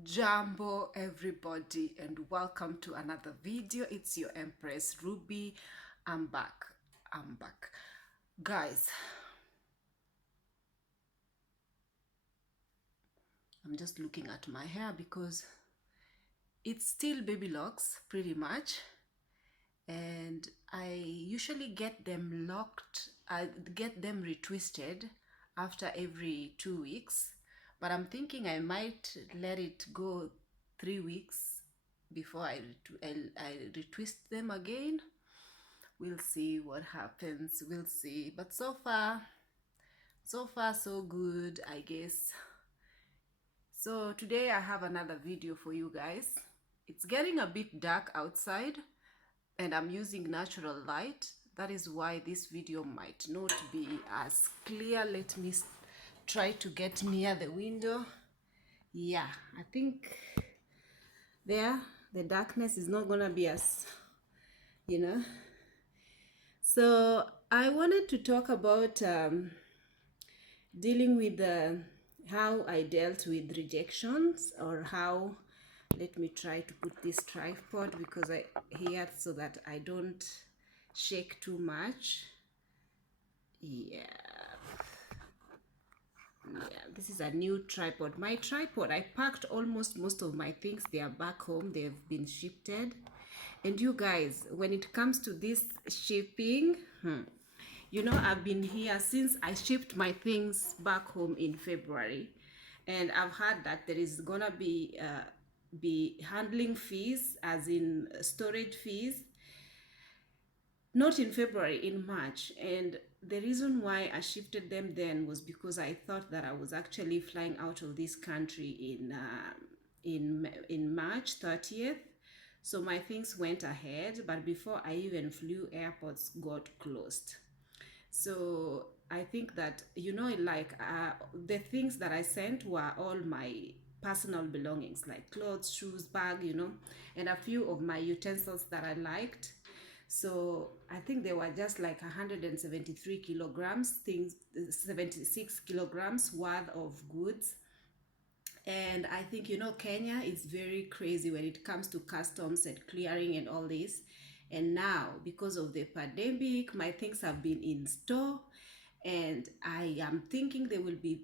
Jambo everybody, and welcome to another video. It's your Empress Ruby. I'm back. Guys, I'm just looking at my hair because it's still baby locks pretty much, and I usually get them locked, I get them retwisted after every 2 weeks, but I'm thinking I might let it go 3 weeks before I retwist them again. We'll see what happens. We'll see. But so far so good, I guess. So today I have another video for you guys. It's getting a bit dark outside and I'm using natural light. That is why this video might not be as clear. Let me try to get near the window. Yeah, I think there the darkness is not gonna be as, you know. So I wanted to talk about dealing with how I dealt with rejections, or how, let me try to put this tripod because I here so that I don't shake too much. Yeah, this is a new tripod. My tripod, I packed almost most of my things. They are back home. They have been shifted. And you guys, when it comes to this shipping, you know, I've been here since I shipped my things back home in February, and I've heard that there is gonna be handling fees, as in storage fees, not in February, in March. And the reason why I shifted them then was because I thought that I was actually flying out of this country in March 30th. So my things went ahead, but before I even flew, airports got closed. So I think that, you know, like the things that I sent were all my personal belongings, like clothes, shoes, bag, you know, and a few of my utensils that I liked. So I think they were just like 173 kilograms, things, 76 kilograms worth of goods. And I think, you know, Kenya is very crazy when it comes to customs and clearing and all this. And now, because of the pandemic, my things have been in store, and I am thinking they will be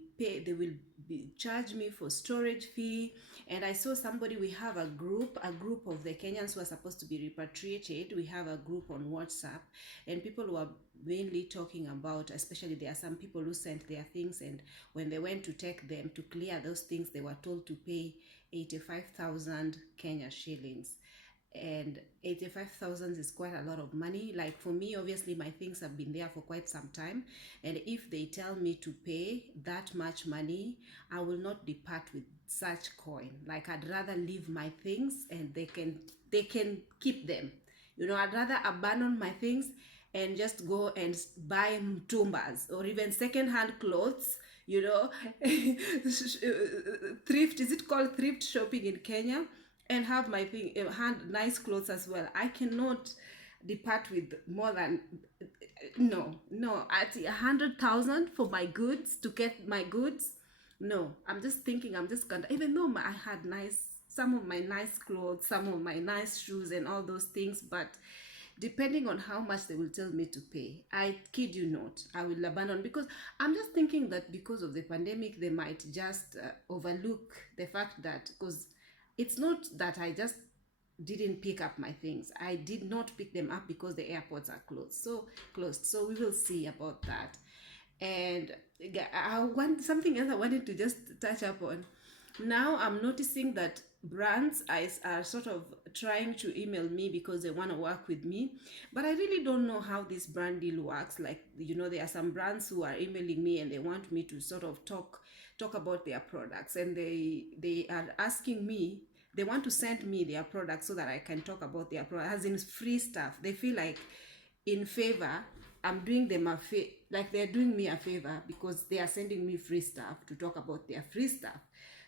charge me for storage fee. And I saw somebody, we have a group of the Kenyans who are supposed to be repatriated. We have a group on WhatsApp, and people were mainly talking about, especially there are some people who sent their things, and when they went to take them to clear those things, they were told to pay 85,000 Kenya shillings. And 85,000 is quite a lot of money. Like for me, obviously my things have been there for quite some time, and if they tell me to pay that much money, I will not depart with such coin. Like I'd rather leave my things and they can keep them. You know, I'd rather abandon my things and just go and buy mtumbas or even second-hand clothes, you know. Thrift, is it called thrift shopping in Kenya? And have my thing, hand nice clothes as well. I cannot depart with more than, no, at 100,000 for my goods, to get my goods. No, I'm just thinking, I'm just gonna, even though I had some of my nice clothes, some of my nice shoes and all those things, but depending on how much they will tell me to pay, I kid you not, I will abandon, because I'm just thinking that because of the pandemic, they might just overlook the fact that, because it's not that I just didn't pick up my things. I did not pick them up because the airports are closed. So we will see about that. And I want something else I wanted to just touch upon. Now I'm noticing that brands are sort of trying to email me because they want to work with me, but I really don't know how this brand deal works. Like, you know, there are some brands who are emailing me and they want me to sort of talk about their products, and they are asking me, they want to send me their products so that I can talk about their products as in free stuff. They feel like, in favor, I'm doing them like they're doing me a favor because they are sending me free stuff to talk about their free stuff.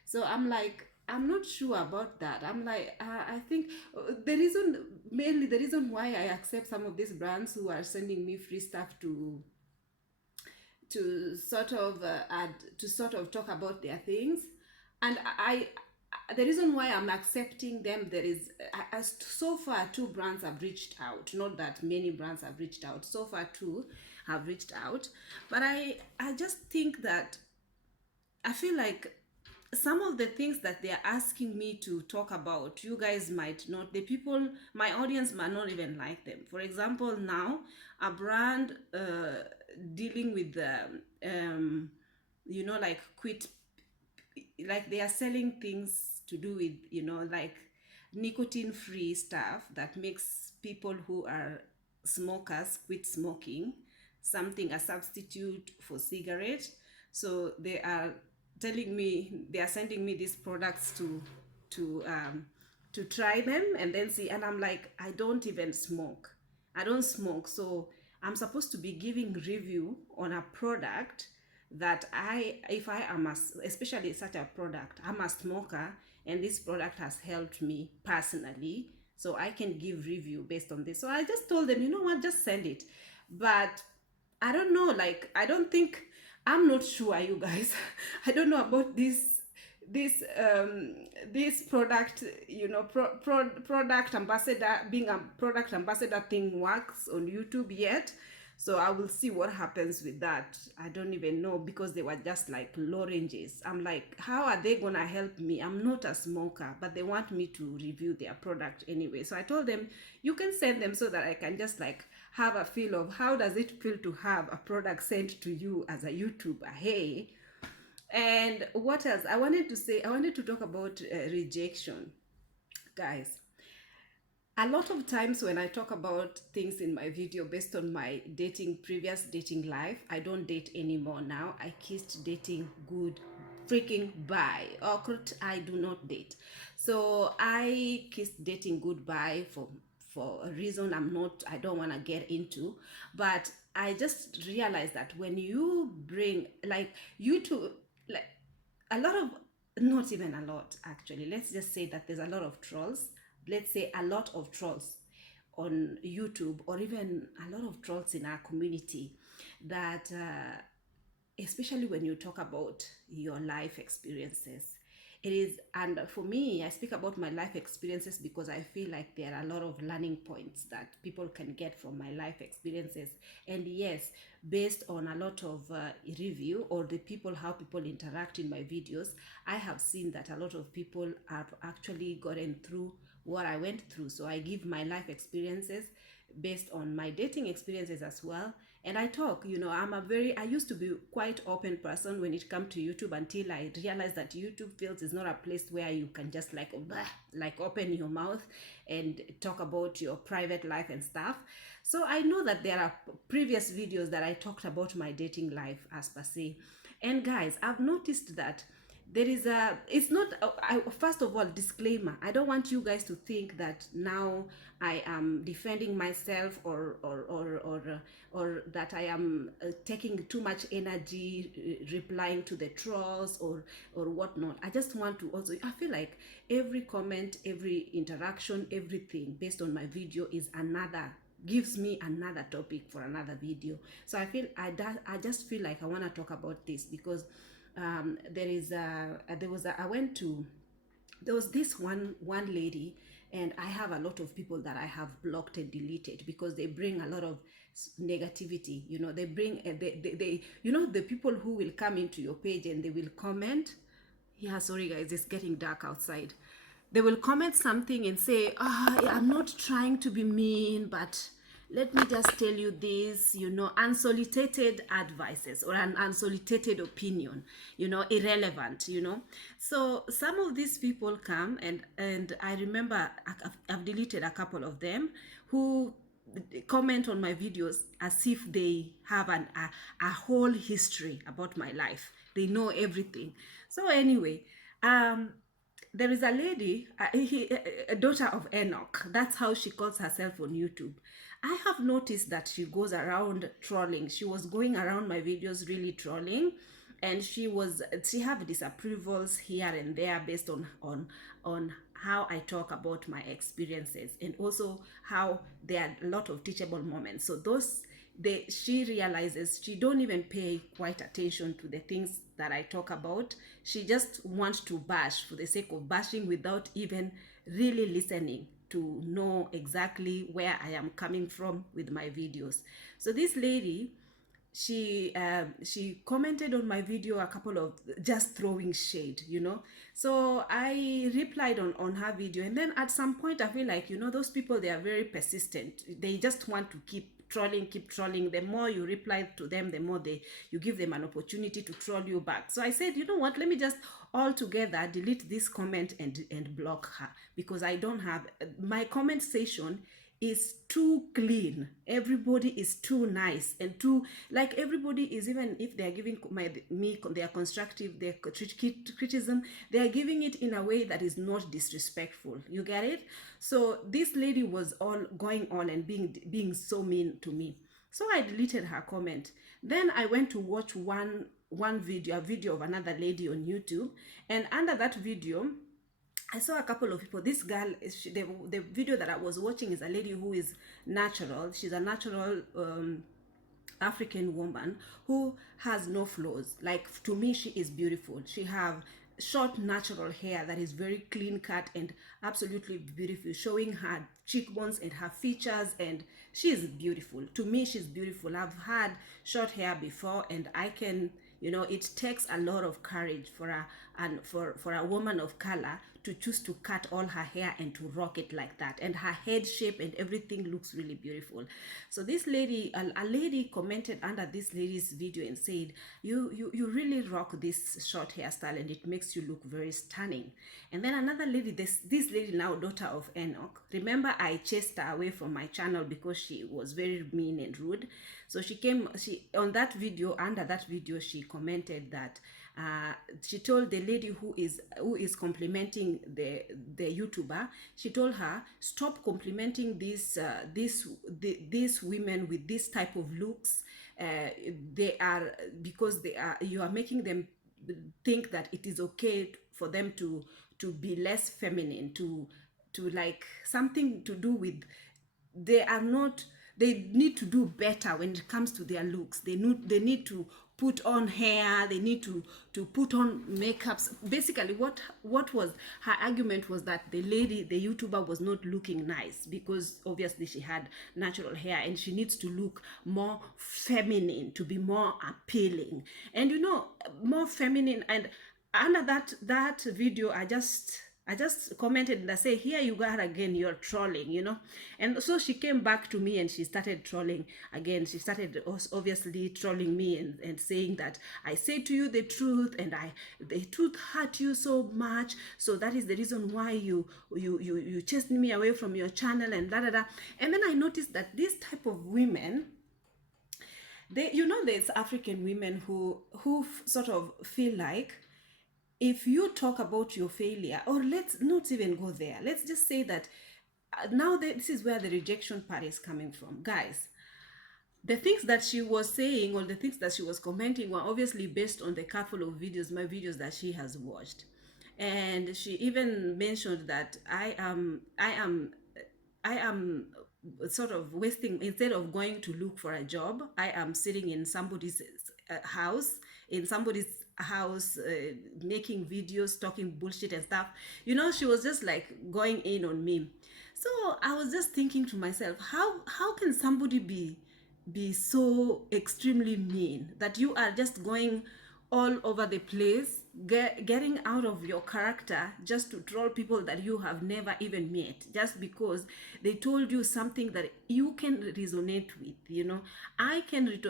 So I'm like, I'm not sure about that. I'm like, I think mainly the reason why I accept some of these brands who are sending me free stuff to sort of talk about their things, and the reason why I'm accepting them, there is, as so far, two brands have reached out. Not that many brands have reached out. So far, two have reached out. But I just think that I feel like some of the things that they are asking me to talk about, you guys might not, the people, my audience might not even like them. For example, now a brand dealing with like quit, like they are selling things to do with, like nicotine free stuff that makes people who are smokers quit smoking, something, a substitute for cigarette. So they are telling me, they are sending me these products to um to try them and then see, and I'm like, I don't even smoke, I don't smoke, so I'm supposed to be giving review on a product that if I am especially such a product, I'm a smoker, and this product has helped me personally, so I can give review based on this. So I just told them, you know what, just send it. But I don't know, like, I don't think, I'm not sure, you guys. I don't know about this this product, product ambassador, being a product ambassador thing works on YouTube yet. So I will see what happens with that. I don't even know, because they were just like lozenges. I'm like, how are they gonna help me? I'm not a smoker, but they want me to review their product anyway. So I told them, you can send them so that I can just like have a feel of how does it feel to have a product sent to you as a YouTuber. Hey. And what else I wanted to say, I wanted to talk about rejection, guys. A lot of times when I talk about things in my video based on my previous dating life, I don't date anymore now. I kissed dating good freaking bye. Awkward, I do not date. So I kissed dating goodbye for a reason I don't want to get into. But I just realized that when you bring, like, YouTube, like, a lot of, not even a lot actually, let's just say that there's a lot of trolls, let's say a lot of trolls on YouTube, or even a lot of trolls in our community, that especially when you talk about your life experiences, it is, and for me, I speak about my life experiences because I feel like there are a lot of learning points that people can get from my life experiences. And yes, based on a lot of review, or the people, how people interact in my videos, I have seen that a lot of people have actually gotten through what I went through. So I give my life experiences based on my dating experiences as well. And I talk, I used to be quite open person when it comes to YouTube, until I realized that YouTube feels is not a place where you can just like open your mouth and talk about your private life and stuff. So I know that there are previous videos that I talked about my dating life as per se. And guys, I've noticed that there is it's not, first of all, disclaimer, I don't want you guys to think that now I am defending myself, or that I am taking too much energy replying to the trolls or whatnot. I just want to also, I feel like every comment, every interaction, everything based on my video gives me another topic for another video. So I just feel like I want to talk about this because there was this one lady, and I have a lot of people that I have blocked and deleted because they bring a lot of negativity. They bring they the people who will come into your page and they will comment. Yeah, sorry guys, it's getting dark outside. They will comment something and say, I'm not trying to be mean, but let me just tell you this, unsolicited advices or an unsolicited opinion, irrelevant, So some of these people come, and I remember I've deleted a couple of them who comment on my videos as if they have a whole history about my life. They know everything. So anyway, there is a lady, a daughter of Enoch. That's how she calls herself on YouTube. I have noticed that she goes around trolling. She was going around my videos really trolling, and she have disapprovals here and there based on how I talk about my experiences, and also how there are a lot of teachable moments. So those she realizes she don't even pay quite attention to the things that I talk about. She just wants to bash for the sake of bashing without even really listening to know exactly where I am coming from with my videos. So this lady, she commented on my video a couple of just throwing shade, you know. So I replied on her video, and then at some point I feel like, you know, those people, they are very persistent. They just want to keep trolling. The more you reply to them, the more you give them an opportunity to troll you back. So I said, you know what, let me just altogether delete this comment and block her, because I don't have, my comment section is too clean. Everybody is too nice and too, like, everybody is, even if they are giving me their constructive, their criticism, they are giving it in a way that is not disrespectful. You get it? So this lady was all going on and being so mean to me. So I deleted her comment. Then I went to watch one video, a video of another lady on YouTube, and under that video I saw a couple of people. This girl, the video that I was watching is a lady who is natural. She's a natural African woman who has no flaws. Like, to me, she is beautiful. She have short natural hair that is very clean cut and absolutely beautiful, showing her cheekbones and her features, and she is beautiful. To me, she's beautiful. I've had short hair before, and I can, you know, it takes a lot of courage for a woman of color to choose to cut all her hair and to rock it like that, and her head shape and everything looks really beautiful. So this lady, a lady commented under this lady's video and said, you really rock this short hairstyle and it makes you look very stunning. And then another lady, this lady, now daughter of Enoch, remember I chased her away from my channel because she was very mean and rude. So she on that video, under that video, she commented that she told the lady who is complimenting the YouTuber, she told her, stop complimenting these women with this type of looks. You are making them think that it is okay for them to be less feminine, to like something to do with, they are not, they need to do better when it comes to their looks. They need to put on hair, they need to put on makeups. Basically what was her argument was that the lady, the YouTuber, was not looking nice because obviously she had natural hair and she needs to look more feminine to be more appealing, and, you know, more feminine. And under that video, I just commented and I say, here you are again, you're trolling, you know. And so she came back to me and she started trolling again. She started obviously trolling me and saying that I say to you the truth, and the truth hurt you so much, so that is the reason why you chased me away from your channel, and da da da. And then I noticed that this type of women, you know, there's African women who sort of feel like, if you talk about your failure, or let's not even go there, let's just say that now this is where the rejection part is coming from, guys. The things that she was saying, or the things that she was commenting, were obviously based on the couple of videos, my videos that she has watched. And she even mentioned that I am sort of wasting, instead of going to look for a job, I am sitting in somebody's house, making videos, talking bullshit and stuff. You know, she was just like going in on me. So I was just thinking to myself, how can somebody be so extremely mean that you are just going all over the place, getting out of your character just to troll people that you have never even met, just because they told you something that you can resonate with. You know,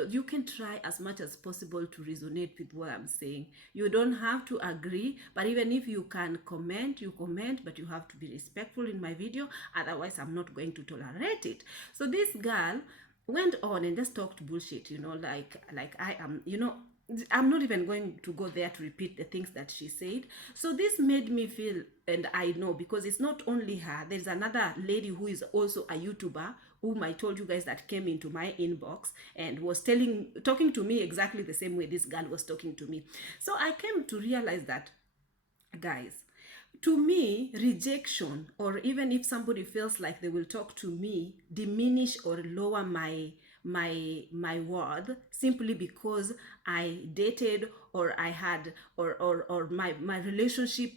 you can try as much as possible to resonate with what I'm saying. You don't have to agree, but even if you can comment, you comment, but you have to be respectful in my video, otherwise I'm not going to tolerate it. So this girl went on and just talked bullshit, you know, like I am, you know, I'm not even going to go there to repeat the things that she said. So this made me feel, and I know, because it's not only her, there's another lady who is also a YouTuber, whom I told you guys, that came into my inbox and was talking to me exactly the same way this girl was talking to me. So I came to realize that, guys, to me, rejection, or even if somebody feels like they will talk to me, diminish or lower my my worth simply because I dated, or I had, or my relationship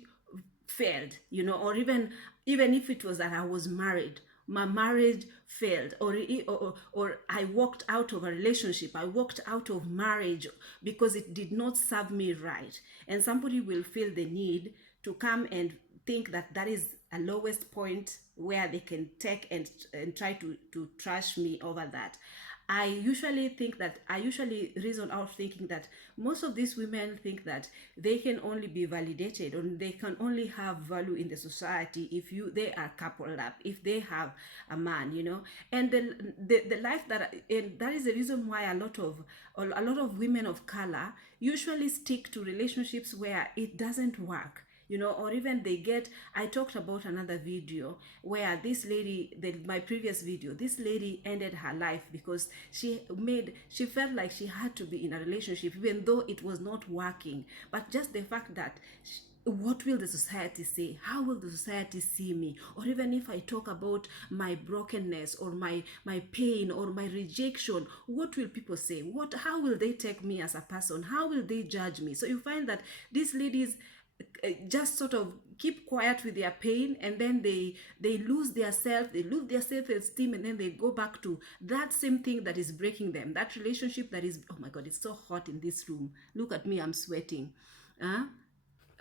failed, you know, or even if it was that I was married, my marriage failed, or I walked out of a relationship, I walked out of marriage because it did not serve me right. And somebody will feel the need to come and think that that is a lowest point where they can take and try to trash me over that. I usually reason out thinking that most of these women think that they can only be validated, or they can only have value in the society if they are coupled up, if they have a man, you know. And the life that, and that is the reason why a lot of women of color usually stick to relationships where it doesn't work, you know, or even they get, I talked about another video where this lady, my previous video, this lady ended her life because she felt like she had to be in a relationship even though it was not working, but just the fact that what will the society say, how will the society see me, or even if I talk about my brokenness or my pain or my rejection, what will people say, how will they take me as a person, how will they judge me? So you find that these ladies just sort of keep quiet with their pain, and then they lose their self-esteem, and then they go back to that same thing that is breaking them, that relationship that is, oh my god, it's so hot in this room, look at me, I'm sweating. Huh?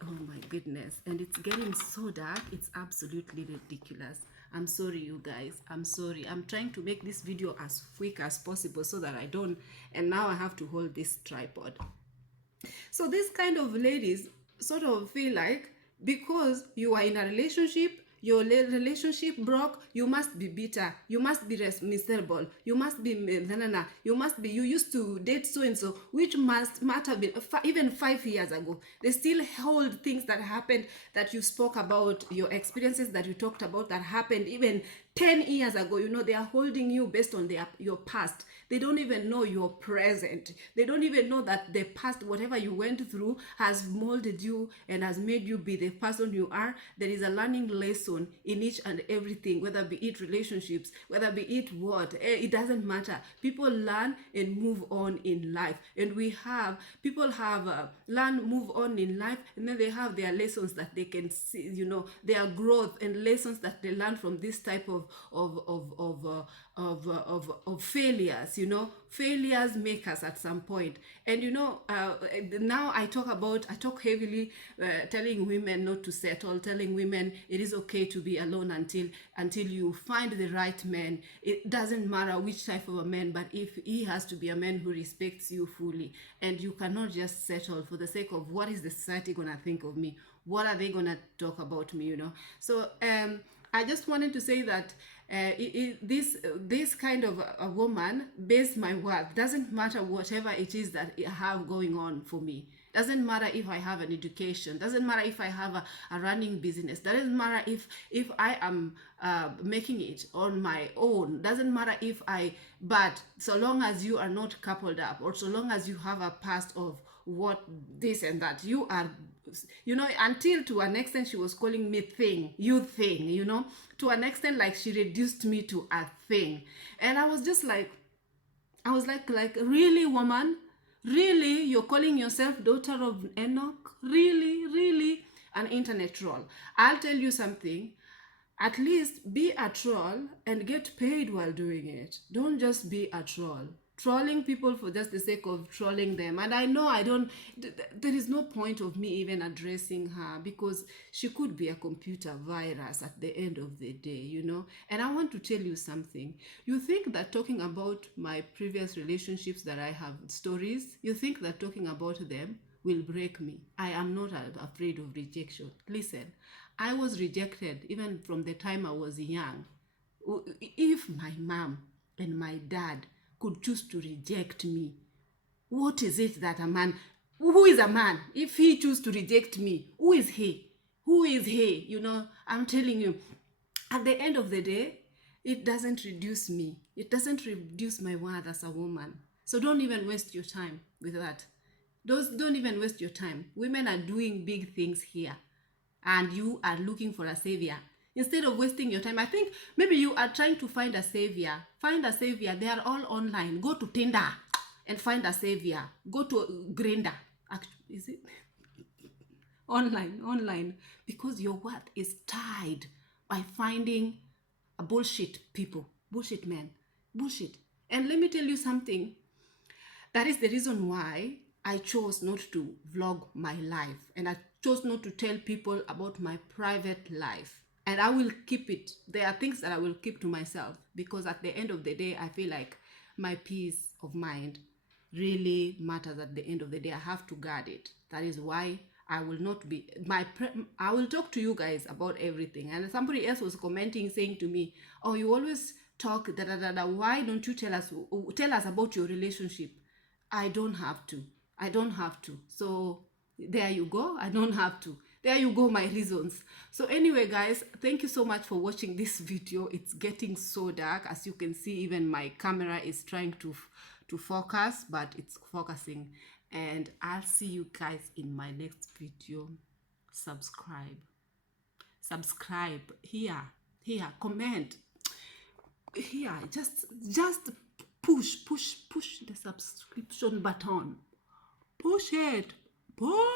Oh my goodness. And it's getting so dark. It's absolutely ridiculous. I'm sorry, you guys. I'm sorry. I'm trying to make this video as quick as possible so that I don't. And now I have to hold this tripod. So these kind of ladies sort of feel like because you are in a relationship, your relationship broke, you must be bitter, you must be miserable, you must be you used to date so and so, which might have been even 5 years ago. They still hold things that happened, that you spoke about, your experiences that you talked about that happened even 10 years ago. You know, they are holding you based on your past. They don't even know your present. They don't even know that the past, whatever you went through, has molded you and has made you be the person you are. There is a learning lesson in each and everything, whether be it relationships, whether be it what, it doesn't matter. People learn and move on in life. And people have learn, move on in life, and then they have their lessons that they can see, you know, their growth and lessons that they learn from this type of failures. You know, failures make us at some point. And you know, now I talk heavily, telling women not to settle, telling women it is okay to be alone until you find the right man. It doesn't matter which type of a man, but if he has to be a man who respects you fully, and you cannot just settle for the sake of what is the society gonna think of me, what are they gonna talk about me, you know. So I just wanted to say that this kind of a woman based my worth. Doesn't matter whatever it is that I have going on for me. Doesn't matter if I have an education. Doesn't matter if I have a running business. Doesn't matter if I am making it on my own. Doesn't matter but so long as you are not coupled up, or so long as you have a past of what this and that, you are, you know. Until to an extent she was calling me you thing, you know, to an extent like she reduced me to a thing. And I was just like, really, woman? Really? You're calling yourself daughter of Enoch? Really? An internet troll. I'll tell you something. At least be a troll and get paid while doing it. Don't just be a troll. Trolling people for just the sake of trolling them. And I know there is no point of me even addressing her, because she could be a computer virus at the end of the day, you know. And I want to tell you something. You think that talking about my previous relationships, that I have stories, you think that talking about them will break me. I am not afraid of rejection. Listen, I was rejected even from the time I was young. If my mom and my dad could choose to reject me, what is it that a man, who is a man, if he chooses to reject me, who is he? You know, I'm telling you, at the end of the day, it doesn't reduce me. It doesn't reduce my worth as a woman. So don't even waste your time with that. Don't even waste your time. Women are doing big things here, and you are looking for a savior. Instead of wasting your time, I think maybe you are trying to find a savior. Find a savior. They are all online. Go to Tinder and find a savior. Go to Grindr. Is it? Online. Because your worth is tied by finding a bullshit people. Bullshit men. Bullshit. And let me tell you something. That is the reason why I chose not to vlog my life, and I chose not to tell people about my private life. And I will keep it. There are things that I will keep to myself, because at the end of the day, I feel like my peace of mind really matters. At the end of the day, I have to guard it. That is why I will not be I will talk to you guys about everything. And somebody else was commenting, saying to me, "Oh, you always talk da da da da. Why don't you tell us about your relationship?" I don't have to. I don't have to. So there you go. I don't have to. There you go, my reasons. So anyway, guys, thank you so much for watching this video. It's getting so dark. As you can see, even my camera is trying to focus, but it's focusing. And I'll see you guys in my next video. Subscribe here, comment here, just push the subscription button, push it, push.